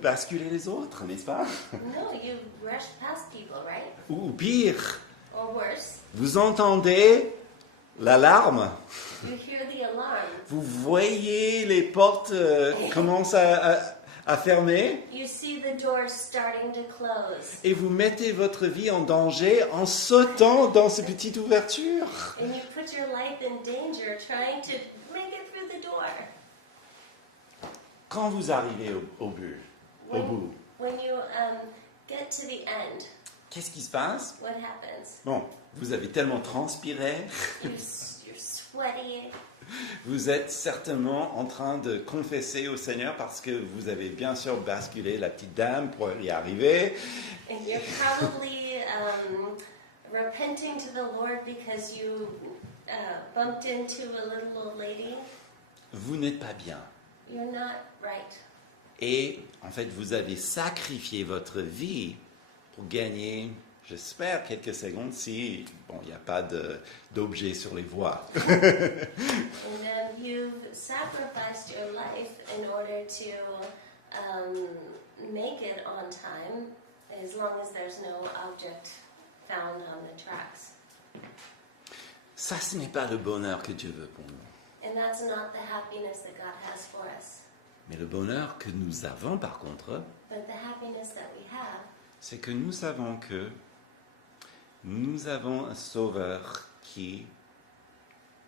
basculez les autres, n'est-ce pas? No, you rush past people, right? Ou pire, Or worse, vous entendez l'alarme, you hear the alarm. vous voyez les portes commencent à fermer You see the doors starting to close. et vous mettez votre vie en danger en sautant dans ces petites ouvertures. And you put your life in danger trying to make it through the door. Quand vous arrivez au bout, When you get to the end, qu'est-ce qui se passe? what happens? Bon, vous avez tellement transpiré, You're sweaty. vous êtes certainement en train de confesser au Seigneur parce que vous avez bien sûr basculé la petite dame pour y arriver. And you're probably repenting to the Lord because you bumped into a little old lady. Vous n'êtes pas bien. You're not right. Et en fait, vous avez sacrifié votre vie pour gagner, j'espère, quelques secondes si, bon, il n'y a pas d'objet sur les voies. And you've sacrificed your life in order to make it on time, as long as there's no object found on the tracks. Ça, ce n'est pas le bonheur que Dieu veut pour nous. And that's not the happiness that God has for us. Mais le bonheur que nous avons, par contre, But the happiness that we have c'est que nous savons que nous avons un Sauveur qui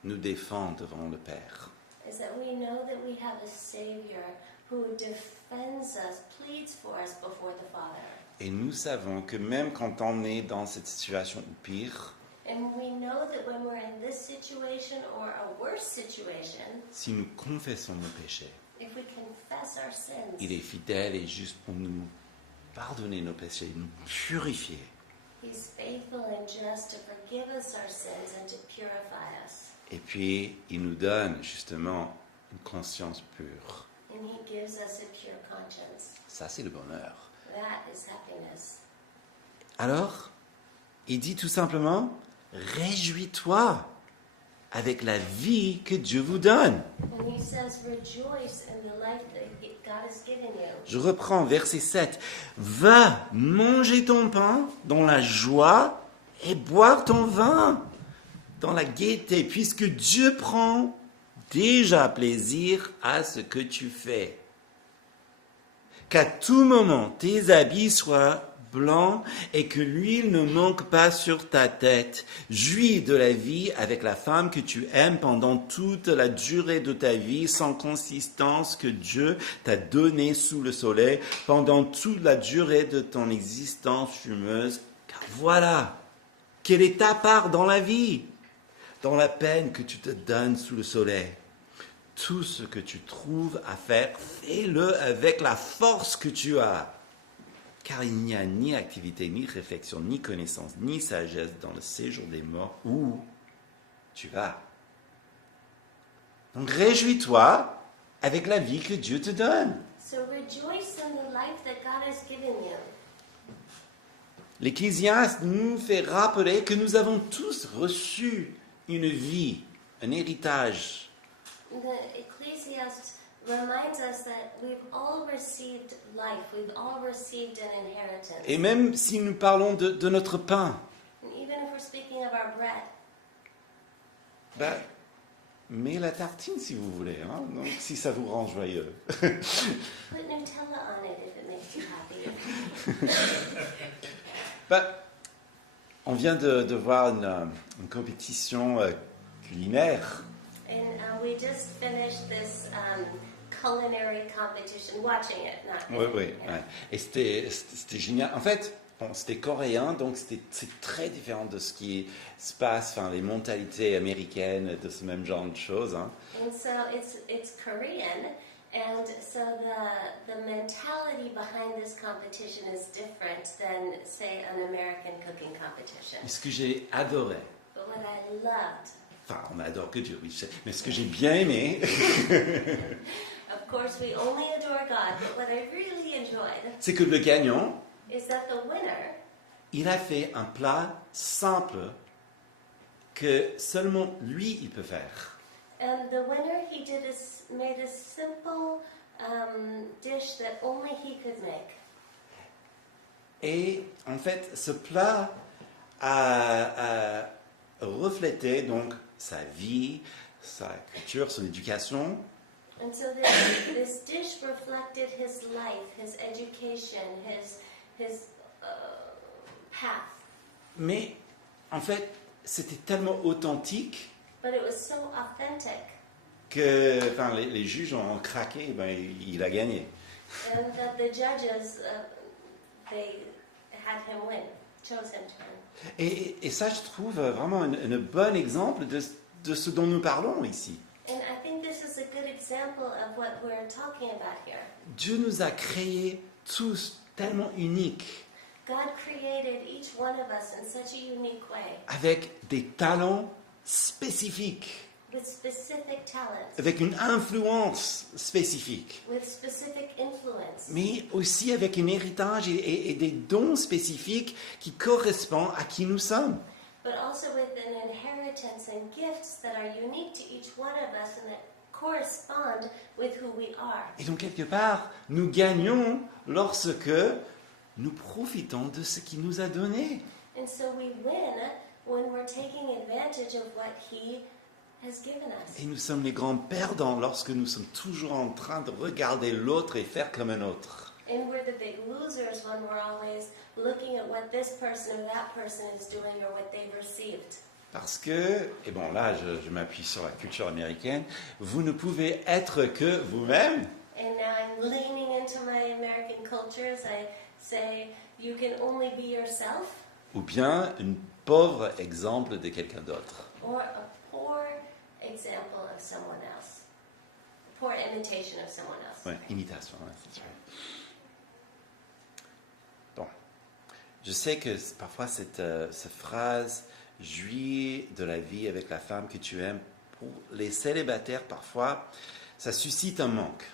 nous défend devant le Père. is that we know that we have a Savior who defends us, pleads for us before the Father. Et nous savons que même quand on est dans cette situation ou pire, And we know that when we're in this situation or a worse situation, si nous confessons nos péchés, if we confess our sins, il est fidèle et juste pour nous pardonner nos péchés, nous purifier. He's faithful and just to forgive us our sins and to purify us. Et puis, il nous donne justement une conscience pure. And He gives us a pure conscience. Ça, c'est le bonheur. That is happiness. Alors, il dit tout simplement, réjouis-toi avec la vie que Dieu vous donne. And He says, rejoice in the life that God has given you. Je reprends verset 7. Va manger ton pain dans la joie et boire ton vin dans la gaieté, puisque Dieu prend déjà plaisir à ce que tu fais. qu'à tout moment tes habits soient blancs et que l'huile ne manque pas sur ta tête. Jouis de la vie avec la femme que tu aimes pendant toute la durée de ta vie sans consistance que Dieu t'a donnée sous le soleil pendant toute la durée de ton existence fumeuse. Car voilà, quelle est ta part dans la vie, dans la peine que tu te donnes sous le soleil. Tout ce que tu trouves à faire, fais-le avec la force que tu as. Car il n'y a ni activité, ni réflexion, ni connaissance, ni sagesse dans le séjour des morts où tu vas. Donc réjouis-toi avec la vie que Dieu te donne. So rejoice in the life that God has given you. L'Ecclésiaste nous fait rappeler que nous avons tous reçu une vie, un héritage. The Ecclesiastes reminds us that we've all received life, we've all received an inheritance. Et même si nous parlons de notre pain, And even if we're speaking of our bread, ben, mets la tartine si vous voulez, hein, donc si ça vous rend joyeux. put Nutella on it if it makes you happy. Ben, on vient de voir une compétition culinaire. And we just finished this culinary competition, watching it, not Oui, oui. yeah. Ouais. Et c'était génial. En fait, bon, c'était coréen, donc c'est très différent de ce qui se passe, enfin, les mentalités américaines, de ce même genre de choses. Hein. And so it's Korean, and so the mentality behind this competition is different than, say, an American cooking competition. Et ce que j'ai adoré, But what I loved, enfin, on adore que Dieu, oui, mais ce que j'ai bien aimé, of course, we only adore God, but what I really enjoyed c'est que le gagnant, is that the winner, il a fait un plat simple que seulement lui, il peut faire. and the winner, made a simple dish that only he could make. Et en fait, ce plat a reflété donc sa vie, sa culture, son éducation. And so this dish reflected his life, his education, his path. Mais en fait, c'était tellement authentique But it was so authentic, que enfin, les juges ont craqué, ben, il a gagné. and that the judges they had him win, chose him to win. Et ça, je trouve vraiment un bon exemple de ce dont nous parlons ici. And I think this is a good example of what we're talking about here. Dieu nous a créés tous tellement uniques, God created each one of us in such a unique way, avec des talents spécifiques, with specific talents, avec une influence spécifique, with specific influence, mais aussi avec un héritage et des dons spécifiques qui correspondent à qui nous sommes. but also with an inheritance and gifts that are unique to each one of us and that correspond with who we are. Et donc, quelque part, nous gagnons lorsque nous profitons de ce qu'il nous a donné. And so we win when we're taking advantage of what He has given us. Et nous sommes les grands perdants lorsque nous sommes toujours en train de regarder l'autre et faire comme un autre. And we're the big losers when we're always looking at what this person or that person is doing or what they've received. Parce que, et bon là je m'appuie sur la culture américaine, vous ne pouvez être que vous-même. And now I'm leaning into my American culture as I say, you can only be yourself, Ou bien un pauvre exemple de quelqu'un d'autre. or a poor example of someone else, a poor imitation of someone else. Ouais, imitation, ouais, c'est vrai. Bon, je sais que parfois cette phrase « jouis de la vie avec la femme que tu aimes », pour les célibataires, parfois, ça suscite un manque.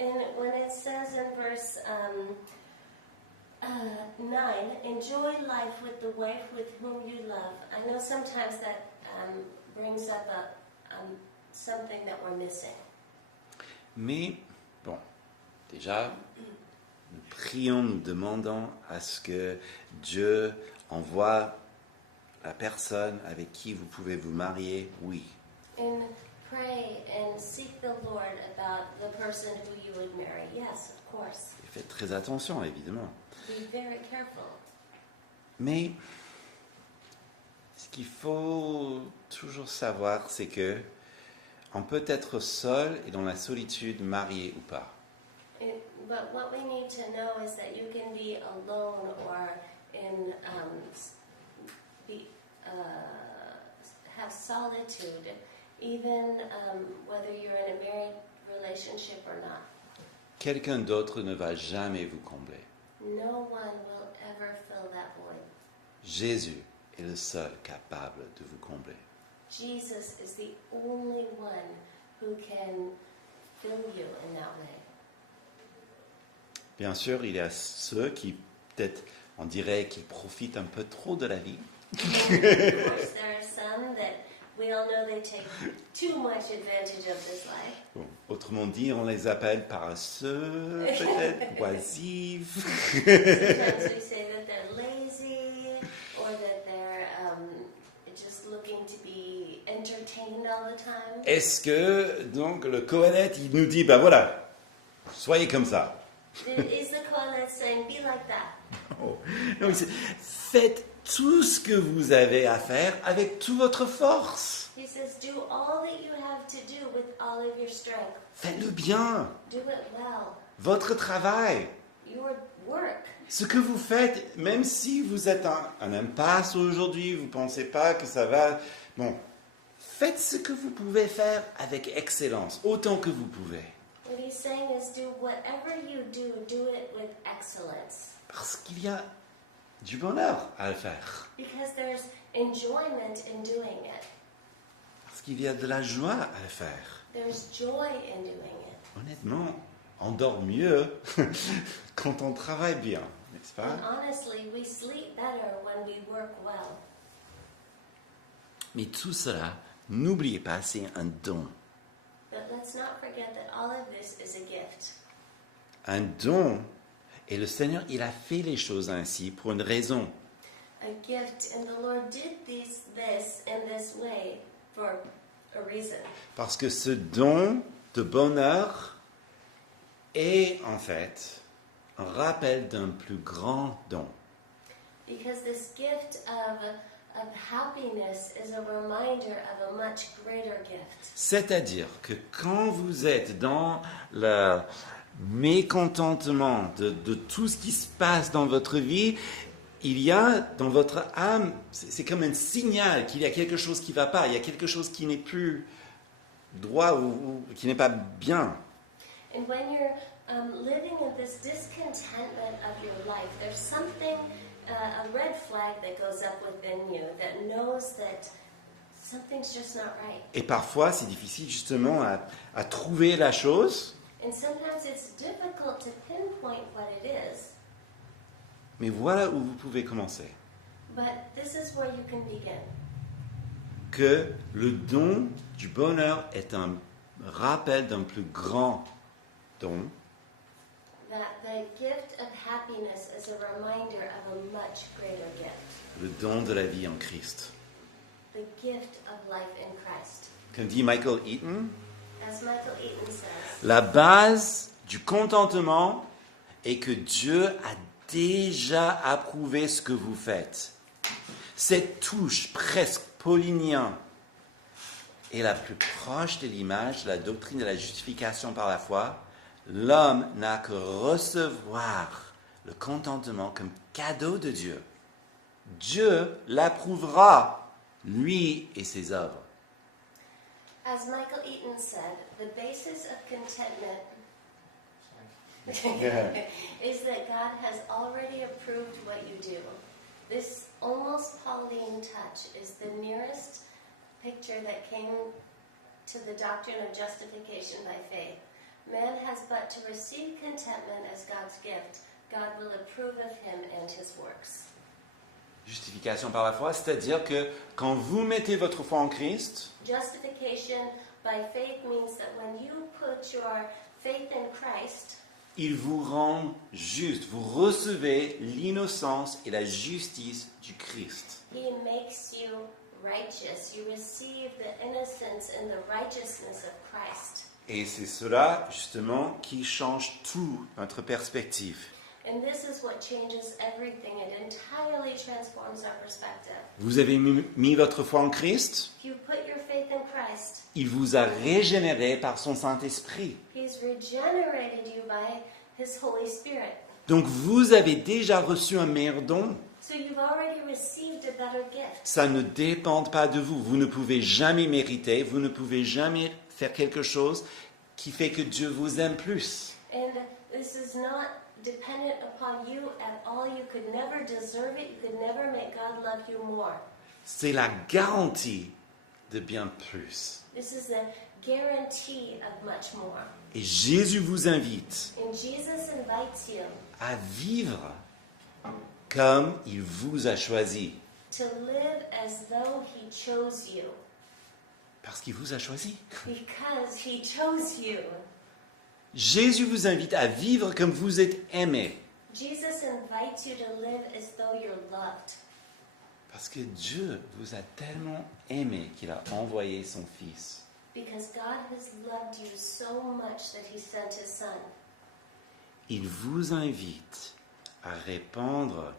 And when it says in verse 9, enjoy life with the wife with whom you love, I know sometimes that brings up something that we're missing. Mais, bon, déjà, nous prions, nous demandons à ce que Dieu envoie la personne avec qui vous pouvez vous marier, oui. And pray and seek seek the Lord about the person who you would marry. Yes, of course. Faites très attention, évidemment. Be very careful. Mais ce qu'il faut toujours savoir, c'est que on peut être seul et dans la solitude, marié ou pas. But what we need to know is that you can be alone or in have solitude, even whether you're in a married relationship or not. Quelqu'un d'autre ne va jamais vous combler. No one will ever fill that void. Jésus est le seul capable de vous combler. Jesus is the only one who can fill you in that way. Bien sûr, il y a ceux qui, peut-être, on dirait qu'ils profitent un peu trop de la vie. Of course, there are some that we all know they take too much advantage of this life. Bon, autrement dit, on les appelle paresseux, peut-être, oisifs. Sometimes we say that they're lazy or that they're just looking to be entertained all the time. Est-ce que, donc, le Kohelet, il nous dit, ben voilà, soyez comme ça. Is the Kohelet saying, be like that? Oh. Donc, faites tout ce que vous avez à faire avec toute votre force. He says, do all that you have to do with all of your strength. Faites-le bien. Do it well. Votre travail. Your work. Ce que vous faites, même si vous êtes en impasse aujourd'hui, vous ne pensez pas que ça va... Bon, faites ce que vous pouvez faire avec excellence, autant que vous pouvez. What he's saying is do whatever you do it with excellence. Parce qu'il y a du bonheur à le faire. Because there's enjoyment in doing it. Parce qu'il y a de la joie à le faire. There's joy in doing it. Honnêtement, on dort mieux quand on travaille bien, n'est-ce pas? And honestly, we sleep better when we work well. Mais tout cela, n'oubliez pas, c'est un don. But let's not forget that all of this is a gift. Un don, et le Seigneur, il a fait les choses ainsi pour une raison. A gift, and the Lord did this in this way for a reason. Parce que ce don de bonheur est en fait un rappel d'un plus grand don. Because this gift of happiness is a reminder of a much greater gift. C'est-à-dire que quand vous êtes dans le mécontentement de tout ce qui se passe dans votre vie, il y a dans votre âme, c'est comme un signal qu'il y a quelque chose qui ne va pas, il y a quelque chose qui n'est plus droit ou qui n'est pas bien. And when you're living in this discontentment of your life, there's something, a red flag that goes up within you that knows that something's just not right. Et parfois, c'est difficile justement à trouver la chose, And sometimes it's difficult to pinpoint what it is, mais voilà où vous pouvez commencer. but this is where you can begin. Que le don du bonheur est un rappel d'un plus grand don. That the gift of happiness is a reminder of a much greater gift. Le don de la vie en Christ. The gift of life in Christ. Comme dit Michael Eaton, As Michael Eaton says, la base du contentement est que Dieu a déjà approuvé ce que vous faites. Cette touche presque paulinienne est la plus proche de l'image de la doctrine de la justification par la foi. L'homme n'a que recevoir le contentement comme cadeau de Dieu. Dieu l'approuvera, lui et ses œuvres. as Michael Eaton said, the basis of contentment is that God has already approved what you do. This almost Pauline touch is the nearest picture that came to the doctrine of justification by faith. Man has but to receive contentment as God's gift. God will approve of him and his works. Justification par la foi, c'est-à-dire que quand vous mettez votre foi en Christ, Justification by faith means that when you put your faith in Christ, il vous rend juste. Vous recevez l'innocence et la justice du Christ. he makes you righteous. You receive the innocence and the righteousness of Christ. Et c'est cela, justement, qui change tout notre perspective. And this is what changes everything. It entirely transforms our perspective. Vous avez mis votre foi en Christ, If you put your faith in Christ, il vous a régénéré par son Saint-Esprit. He's regenerated you by His Holy Spirit. Donc vous avez déjà reçu un meilleur don. So you've already received a better gift. Ça ne dépend pas de vous. Vous ne pouvez jamais mériter, vous ne pouvez jamais faire quelque chose qui fait que Dieu vous aime plus. And this is not dependent upon you at all. You could never deserve it. You could never make God love you more. C'est la garantie de bien plus. This is the guarantee of much more. Et Jésus vous invite And Jesus invites you à vivre comme il vous a choisi. to live as though He chose you. Parce qu'il vous a choisi. Because He chose you. Jésus vous invite à vivre comme vous êtes aimé. Jesus invites you to live as though you're loved. Parce que Dieu vous a tellement aimé qu'il a envoyé son Fils. Because God has loved you so much that He sent His Son. Il vous invite à répondre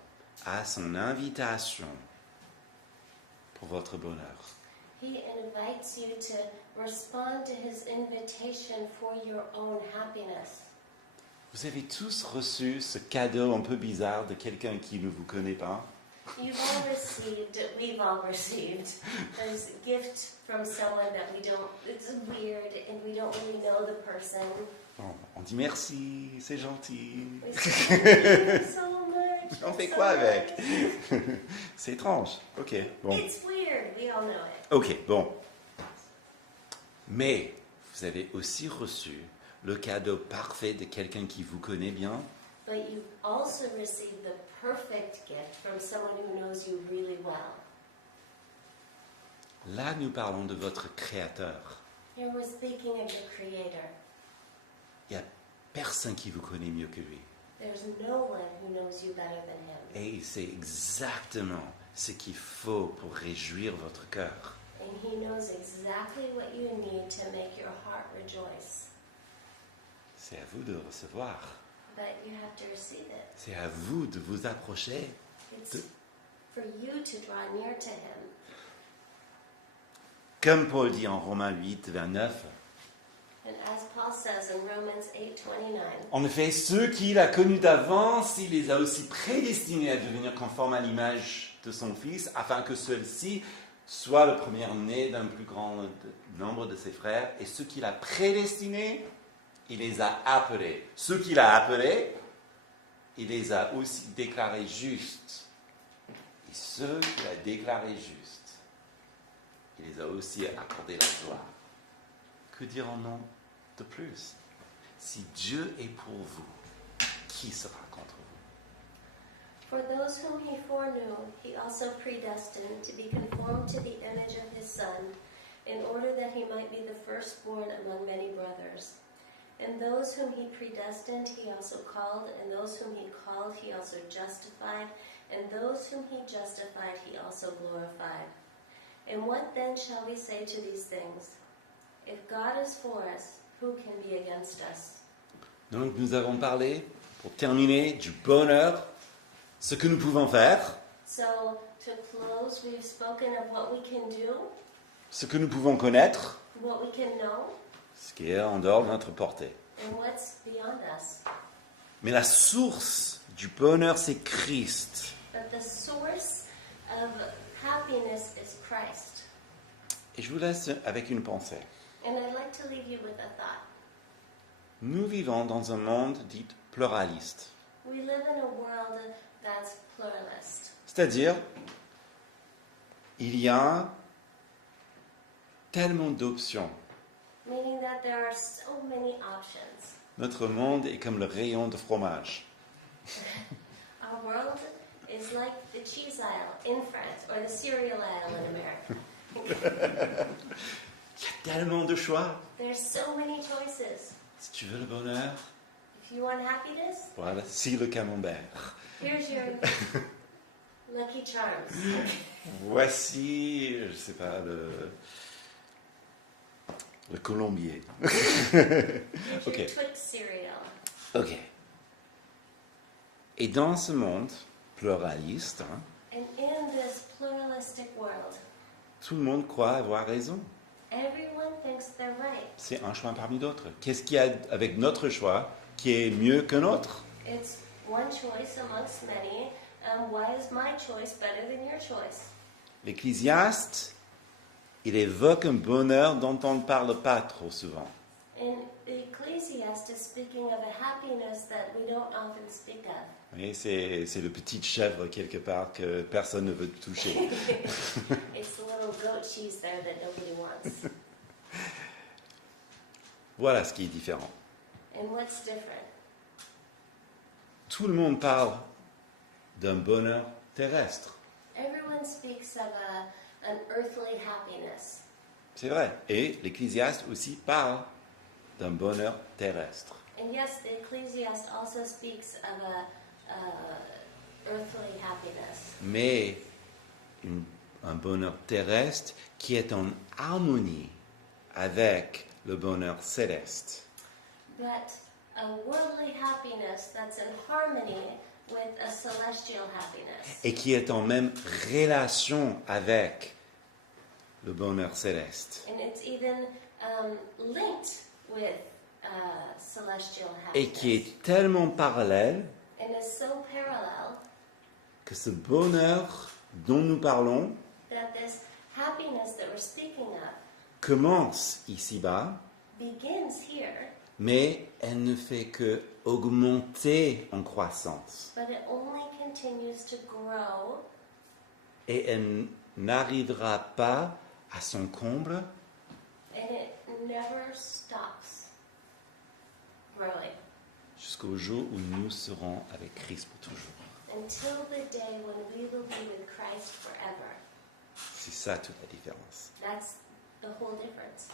à son invitation pour votre bonheur. He invites you to respond to His invitation for your own happiness. Vous avez tous reçu ce cadeau un peu bizarre de quelqu'un qui ne vous connaît pas. We've all received this gift from someone that it's weird and we don't really know the person. Bon, on dit merci, c'est gentil. We say, "Thank you so much." On fait It's quoi so avec? nice. C'est étrange. Ok, bon. It's weird, we all know it. Ok, bon. Mais vous avez aussi reçu le cadeau parfait de quelqu'un qui vous connaît bien. But you've also received the perfect gift from someone who knows you really well. Là, nous parlons de votre Créateur. Here we're speaking of the Creator. Il n'y a personne qui vous connaît mieux que lui. There's no one who knows you better than Him. Et c'est exactement ce qu'il faut pour réjouir votre cœur. And He knows exactly what you need to make your heart rejoice. C'est à vous de recevoir. But you have to receive it. C'est à vous de vous approcher. It's for you to draw near to Him. Comme Paul dit en Romains 8, 29. And as Paul says in Romans 8:29, En effet, ceux qu'il a connus d'avance, il les a aussi prédestinés à devenir conformes à l'image de son Fils, afin que celui-ci soit le premier-né d'un plus grand nombre de ses frères. Et ceux qu'il a prédestinés, il les a appelés. Ceux qu'il a appelés, il les a aussi déclarés justes. Et ceux qu'il a déclarés justes, il les a aussi accordé la gloire. Que dirons-nous de plus? Si Dieu est pour vous, qui sera contre vous? for those whom He foreknew, He also predestined to be conformed to the image of His Son, in order that He might be the firstborn among many brothers. And those whom He predestined, He also called, and those whom He called, He also justified, and those whom He justified, He also glorified. And what then shall we say to these things? If God is for us, who can be against us? Donc nous avons parlé, pour terminer, du bonheur, ce que nous pouvons faire, So, to close, we've spoken of what we can do, ce que nous pouvons connaître, what we can know, ce qui est en dehors de notre portée. and what's beyond us. Mais la source du bonheur, c'est Christ. But the source of happiness is Christ. Et je vous laisse avec une pensée. And I'd like to leave you with a thought. Nous vivons dans un monde dit pluraliste. We live in a world that's pluralist. C'est-à-dire, il y a tellement d'options. Meaning that there are so many options. Notre monde est comme le rayon de fromage. Our world is like the cheese aisle in France or the cereal aisle in America. Il y a tellement de choix. There's so many choices. Si tu veux le bonheur, If you want happiness, voilà, si le camembert. here's your Lucky Charms. Voici, je sais pas, Le colombier. Here's Okay. your Twix cereal. Ok. Et dans ce monde pluraliste, hein, And in this pluralistic world, tout le monde croit avoir raison. everyone thinks they're right. C'est un choix parmi d'autres. Qu'est-ce qu'il y a avec notre choix qui est mieux que notre? It's one choice amongst many. Why is my choice better than your choice? L'Ecclésiaste, il évoque un bonheur dont on ne parle pas trop souvent. And the Ecclesiastes is speaking of a happiness that we don't often speak of. Oui, c'est le petit chèvre quelque part que personne ne veut toucher. It's the little goat cheese there that nobody wants. Voilà ce qui est différent. And what's different? Tout le monde parle d'un bonheur terrestre. Everyone speaks of an earthly happiness. C'est vrai. Et l'Ecclésiaste aussi parle d'un bonheur terrestre. And yes, the Ecclesiastes also speaks of a earthly happiness. Mais un bonheur terrestre qui est en harmonie avec le bonheur céleste. But a worldly happiness that's in harmony with a celestial happiness. Et qui est en même relation avec le bonheur céleste. And it's even linked with celestial Et happiness. qui est tellement parallèle And is so parallel que ce bonheur dont nous parlons that this happiness that we're speaking of commence ici-bas, begins here, mais elle ne fait que augmenter en croissance. but it only continues to grow, Et elle n'arrivera pas à son comble and it never stops growing jusqu'au jour où nous serons avec Christ pour toujours. until the day when we will be with Christ forever. C'est ça toute la différence. That's the whole difference.